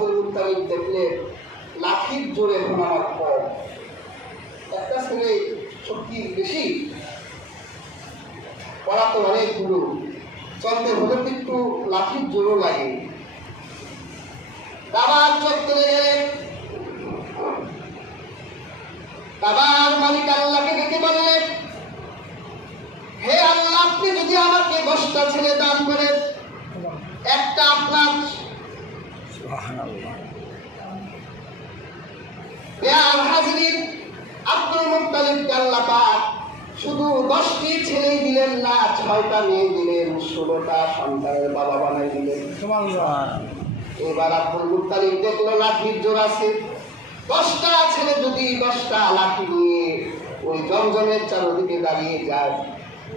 Abdul Muttalib দেখলে লাঠির জোরে এখন আমার কম, একটা ছেলে শক্তি বেশি, পড়া তো অনেকগুলো, চলতে হলে তো একটু লাঠির জোরও লাগে। বাবার চোখ তুলে গেলেন, বাবার মালিক আল্লাহকে ডেকে বললেন, হে আল্লাহ, আপনি যদি আমাকে 10টা ছেলে দান করেন, একটা আপনার আব্দুল মুত্তালিবকে আল্লাহ পাক শুধু 10টি ছেলেই দিলেন না, 6টা মেয়ে দিলেন, 16টা সন্তানের বাবা বানাই দিলেন। এবার আব্দুল মুত্তালিব দেখলো লাঠির জোর আছে, 10টা ছেলে যদি 10টা লাঠি নিয়ে ওই জমজমের চারদিকে দাঁড়িয়ে যায়,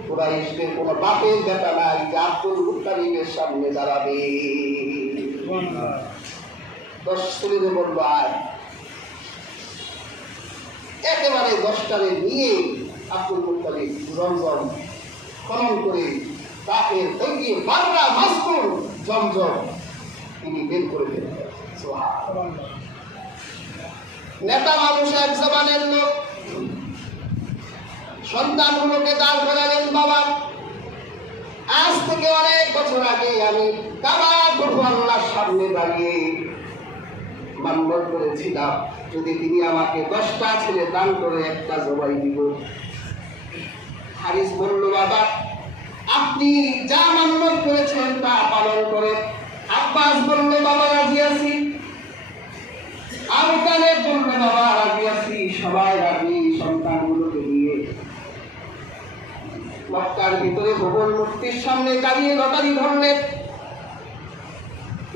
কুরাইশদের কোনো বাপের বেটা নাই যে আব্দুল মুত্তালিবের সামনে দাঁড়াবে। 10 ছেলে বলল আয়, একেবারে 10টারে নিয়ে আব্দুল মুত্তালিব জমজম খনন করে তাকে দেখিয়ে বাররা মাসকুর জমজম তিনি বের করে ফেললেন। নেতা মানুষ, এক জমানের লোক, সন্তানগুলোকে দাঁড় করালেন, বাবা আজ থেকে অনেক বছর আগে আমি কাবার আল্লাহর সামনে দাঁড়িয়ে মান্যত করেছিলাম, যদি তিনি আমাকে 10টা ছেলে দান করে একটা জবাই দিব। হারিস বলল, বাবা আপনি যা মান্যত করেছেন তা পালন করে। আব্বাস বলল, বাবা রাজি আছি। আবু তালেব বলল, বাবা রাজি আছি। সবাই রাজি, সন্তানগুলোকে নিয়ে মক্কার ভিতরে ভগবান মূর্তির সামনে দাঁড়িয়ে লটারি ধরলেন।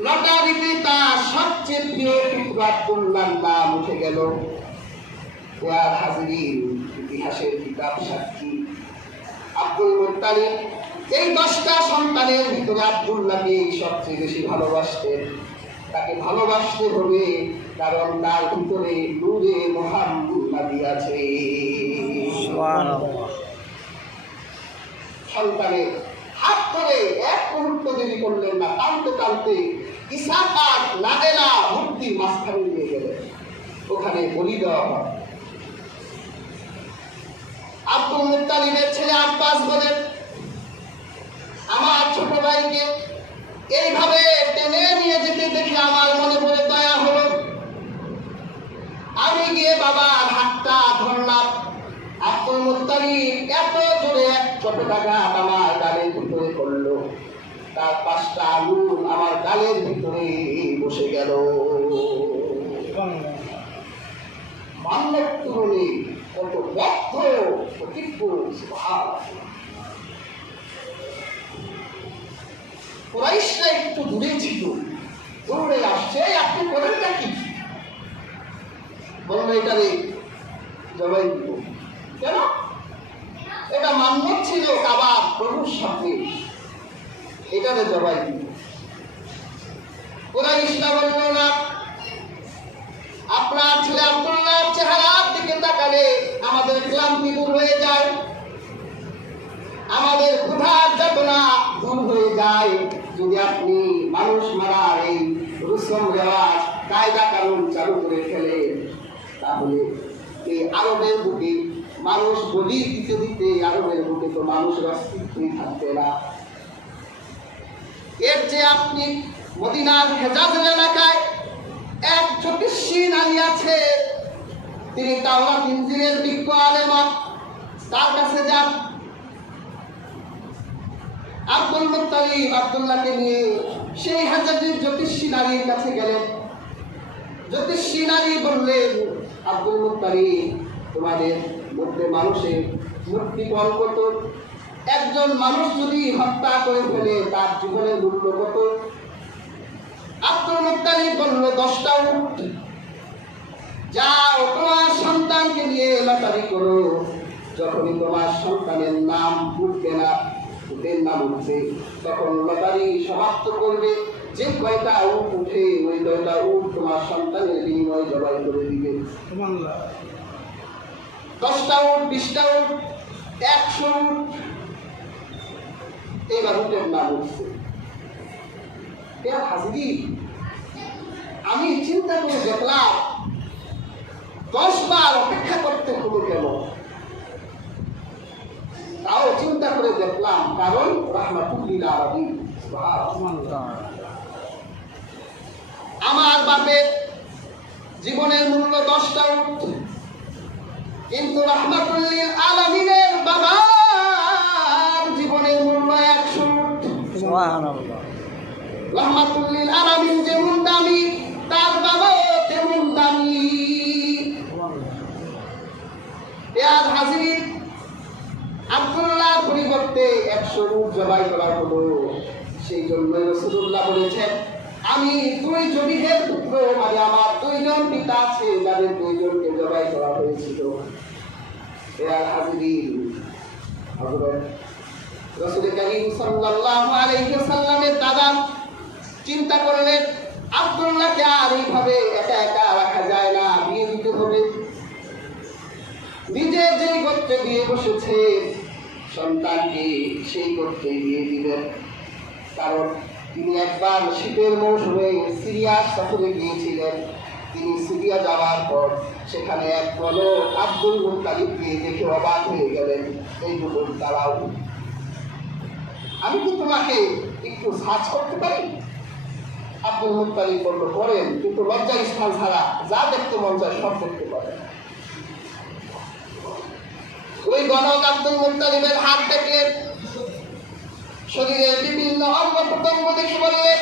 লটারিতে তার সবচেয়ে প্রিয় পুত্র আব্দুল্লাহর নাম উঠে গেল। ওয়ার হাজিরিন, ইতিহাসের কিতাব সাক্ষী, আব্দুল মুত্তালিব এই 10টা সন্তানের ভিতরে আব্দুল্লাহকে সবচেয়ে বেশি ভালোবাসতেন। তাকে ভালোবাসতে হবে কারণ তার ভিতরে নূরে মুহাম্মাদি আছে। সন্তানের হাত ধরে এক মুহূর্ত দেরি করলেন না, টানতে টানতে ইসাকার নাদেলা মূর্তির মাঝখানে নিয়ে গেলেন, ওখানে বলি দেওয়া হয়। আব্দুল মুত্তালিবের ছেলে আব্বাস বলেন, আমার ছোট ভাইকে এইভাবে টেনে নিয়ে যেতে দেখে আমার মনে পড়ে দয়া হলো। আমি গিয়ে বাবার হাতটা ধরলাম। আব্দুল মুত্তালিব এত জোরে এক চপেটাঘাত আমার গালের ভিতরে করলো, তার 5টা আঙুল আমার গালের ভিতরে বসে গেল। মান্যত তুলনে কত ব্যর্থ প্রতিজ্ঞ। কুরাইশরা একটু দূরে ছিল, দৌড়ে আসছে, আপনি করেন নাকি? বললো এটারে জবাই দিব। কেন? এটা মান্যত ছিল কাবার প্রভুর সাথে, এটারে জবাই দিব। কুরাইশরা বলল না, আপনার ছেলে আব্দুল্লাহর চেহারার দিকে তাকালে আমাদের ক্লান্তি দূর হয়ে যায়, আমাদের ক্ষুধার যাতনা দূর হয়ে যায়। যদি আপনি মানুষ মারার এই রুসম রেওয়াজ কায়দা কানুন চালু করে ফেলেন, তাহলে এই আরবের বুকে মানুষ বলি দিতে দিতে আরবের বুকে তো মানুষের অস্তিত্বই থাকবে না। এর যে আপনি মদিনার হেজাজের এলাকায় এক জ্যোতিষী নারী আছে, তিনি তাওরাত ইনজিলের বিজ্ঞ আলেম, তার কাছে যান। আব্দুল মুত্তালিব আব্দুল্লাহকে নিয়ে সেই হেজাজের জ্যোতিষী নারীর কাছে গেলেন। জ্যোতিষী নারী বললেন, আব্দুল মুত্তালিব, তোমাদের মধ্যে মানুষের মুক্তিপণ কত? একজন মানুষ যদি হত্যা করে ফেলে তার জীবনের মূল্য কত? আব্দুল মুত্তালিব বলল, 10টা উট। যাও তোমার সন্তানকে নিয়ে লটারি করো, যখনই তোমার সন্তানের নাম উঠবে না, উটের নাম উঠবে, তখন লটারি সমাপ্ত করবে। যে কয়টা উট উঠে ওই কয়টা উট তোমার সন্তানের বিনিময়ে জবাই করে দিবে। 10টা উট, 20টা উট, 100 উট, এবার উটের নাম উঠছে। আমি চিন্তা করে দেখলাম 10 বার অপেক্ষা করতে হলো কেন? তাও চিন্তা করে দেখলাম কারণ রাহমাতুল্লিল আলামিন। আমার বাপের জীবনের মূল্য 10টা উট, কিন্তু রাহমাতুল্লিল আলামিনের বাবার জীবনের মূল্য 100 উট। সুবহানাল্লাহ। রাহমাতুল্লিল আলামিন যেমন দামি, তার বাবাও তেমন দামি। ইয়ার হাজির, আব্দুল্লাহর পরিবর্তে 100 উট জবাই করা হলো। সেই জন্য রাসূলুল্লাহ বলেছেন, আমি 2 জবিহের পুত্র, মানে আমার 2 জন পিতা আছে যাদের 2 জনকে জবাই করা হয়েছিল। ইয়ার হাজির, হযরত রাসূল করিম সাল্লাল্লাহু আলাইহি ওয়াসাল্লামের দাদা চিন্তা করলেন, আব্দুল্লাহকে আর এইভাবে একা একা রাখা যায় না, বিয়ে দিতে হবে। নিজে যেই গোত্রে বিয়ে বসেছে, সন্তানকে সেই গোত্রে বিয়ে দিলেন। কারণ তিনি একবার শীতের মৌসুমে সিরিয়া সফরে গিয়েছিলেন। তিনি সিরিয়া যাওয়ার পর সেখানে এক বড় আব্দুল মুত্তালিবকে দেখে অবাক হয়ে গেলেন। এই যুবক দাঁড়াও, আমি কি তোমাকে একটু সার্চ করতে পারি? আব্দুল মুত্তালিব বলল, করেন, কিন্তু লজ্জা স্থান ছাড়া যা দেখতে মন চায় সব দেখতে পারেন। ওই গণক আব্দুল মুত্তালিবের হাত দেখলেন, শরীরের বিভিন্ন অঙ্গ প্রত্যঙ্গ দেখে বললেন,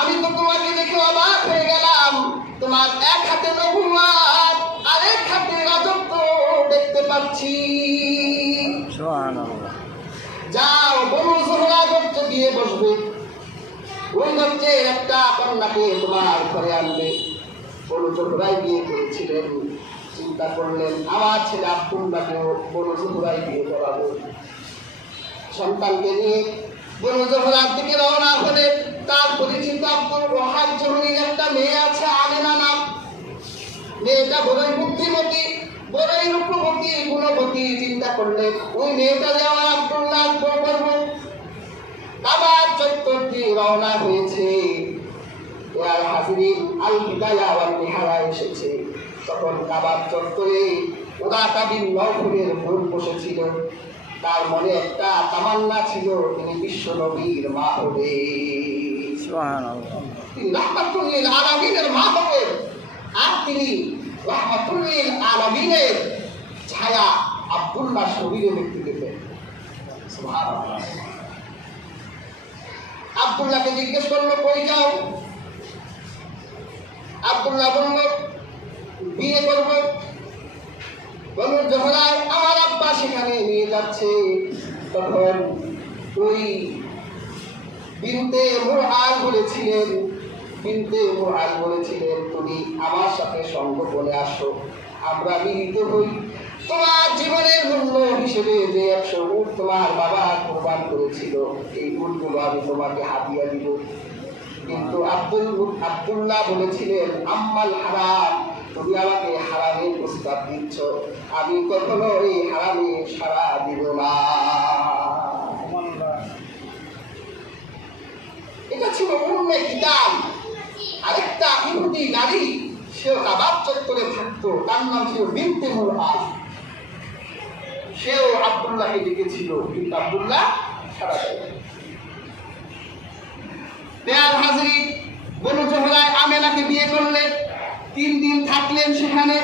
আমি তো তোমাকে দেখে অবাক হয়ে গেলাম, তোমার এক হাতে নবুয়ত আর এক হাতে রাজত্ব দেখতে পাচ্ছি। সুবহানাল্লাহ। যাও, বনু যুহরা গোত্রে গিয়ে বসবে, ওই গোত্রে একটা কন্যাকে তোমার ঘরে আনবে। বনু যুহরায় বিয়ে করেছিলেন। চিন্তা করলেন, আমার ছেলে আব্দুল্লাহকেও বনু যুহরায় বিয়ে করাবো। সন্তানকে নিয়ে বনু যুহরার দিকে রওনা হলেন। তার পরিচিত আব্দুল ওয়াহাব জহুরির একটা মেয়ে আছে, আমেনা নাম। মেয়েটা বড়ই বুদ্ধিমতী, বড়ই রূপবতী, গুণবতী। চিন্তা করলেন, ওই মেয়েটা যে আমার আব্দুল্লাহ বউ করবো। কাবার চত্বর দিয়ে রওনা হয়েছে। ইয়ার হাজিরিন, আল হিদায়া ওয়াল নিহায়া এসেছে। তখন কাবার চত্বরে উরাকা বিন নওফলের বোন বসেছিল। তার মনে একটা তামান্না ছিল, তিনি বিশ্ব নবীর মা হবে। সুবহানাল্লাহ। তিনি রাহমাতুল্লিল আলামিনের মা হবেন, আর তিনি রাহমাতুল্লিল আলামিনের ছায়া আব্দুল্লাহ শরীরে দেখতে পেতেন। সুবহানাল্লাহ। আব্দুল্লাহকে জিজ্ঞেস করলো, কই যাও? আব্দুল্লাহ বলল, বিয়ে করব। বনু যুহরায় আমার আব্বা সেখানে নিয়ে যাচ্ছে। তখন ওই বিনতে মুরআল বলেছিলেন, তুমি আমার সাথে সঙ্গ বলে আসো, আমরা মিলিত হই। তোমার জীবনের মূল্য হিসেবে যে 100 উট তোমার বাবা কোরবান করেছিল, এই উটগুলো আমি তোমাকে হাদিয়া দিব। কিন্তু আব্দুল্লাহ বলেছিলেন, আম্মাল হারাম, তুমি আমাকে হারামের প্রস্তাব দিচ্ছ, আমি কখনো এই হারামে সাড়া দিব না। এটা ছিল উম্মে কিতাব। আরেকটা ইহুদি নারী, সেও কাবার চত্বরে থাকতো, তার নাম ছিল বিনতে মুরআল। সেও আব্দুল্লাহকে ডেকেছিল, কিন্তু আব্দুল্লাহ সাড়া দেয়নি। বেয়াল হাজরি, বনু যুহরায় আমেনাকে বিয়ে করলেন। 3 দিন থাকলেন সেখানে।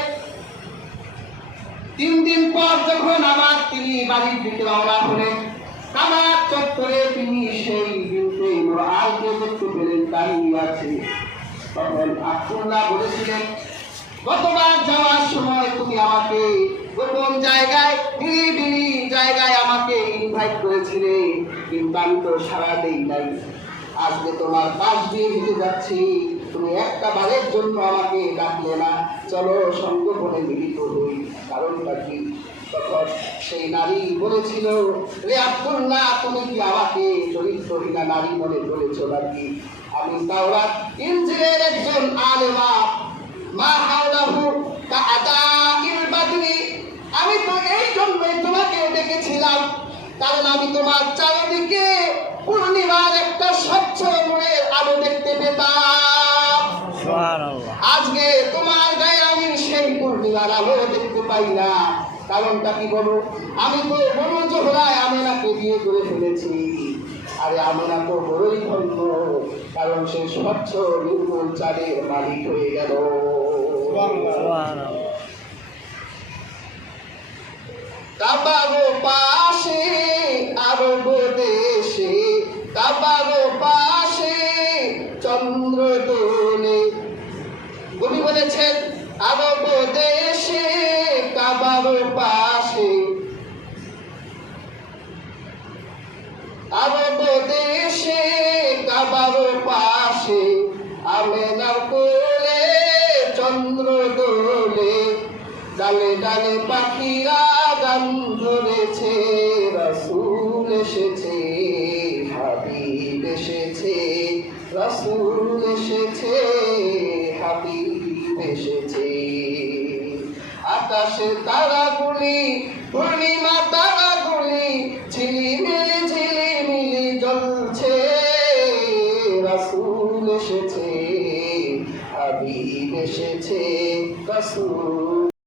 3 দিন পর যখন আবার তিনি বাড়ির দিকে রওনা হলেন, কাবার চত্বরে তিনি সেই বিনতে মুরআলকে দেখতে পেলেন, দাঁড়িয়ে আছে। তখন আব্দুল্লাহ বলেছিলেন, গতবার যাওয়ার সময় তুমি আমাকে গোপন জায়গায়, নিরিবিলি জায়গায় আমাকে ইনভাইট করেছিলে, কিন্তু আমি তো সাড়া দেই নাই। আজকে তোমার পাশ দিয়ে হেঁটে যাচ্ছি, তুমি একটা বারের জন্য আমাকে ডাকলে না। চলো সঙ্গ বলে মিলিত হই, কারণটা কি? তখন সেই নারী বলেছিল, রে আব্দুল্লাহ, তুমি কি আমাকে চরিত্রহীনা নারী মনে করেছো নাকি? আমি তাওরাত ইনজিলের একজন আলেমা, মা হাওলাহু কাআদাইল বাদরি। আমি তো এই জন্যই তোমাকে ডেকেছিলাম, কারণ আমি তোমার চারিদিকে পূর্ণিমার একটা স্বচ্ছ নূরের আলো দেখতে পেতাম। পাই না। কারণটা কি বলো? আমি তো বড় জোহরায় আমেনাকে বিয়ে করে ফেলেছি। আরে আমেনা তো বড়ই ধন্য, কারণ সে স্বচ্ছ নির্মল চালের মালিক হয়ে গেল। কাবারো পাশে আরব দেশে, কাবারো পাশে চন্দ্র দোলে। কবি বলেছেন আরব দেশে কাবারো পাশে, আরব দেশে কাবারো পাশে আমেনার কোলে চন্দ্র দোলে। ডালে ডালে পাখিরা গান ধরেছে, রাসূল এসেছে, হাবিব এসেছে, রাসূল এসেছে, হাবিব এসেছে। আকাশে তারাগুলি, পূর্ণিমা তারাগুলি ঝিলিমিলি জ্বলছে, রাসূল এসেছে, হাবিব এসেছে, রাসূল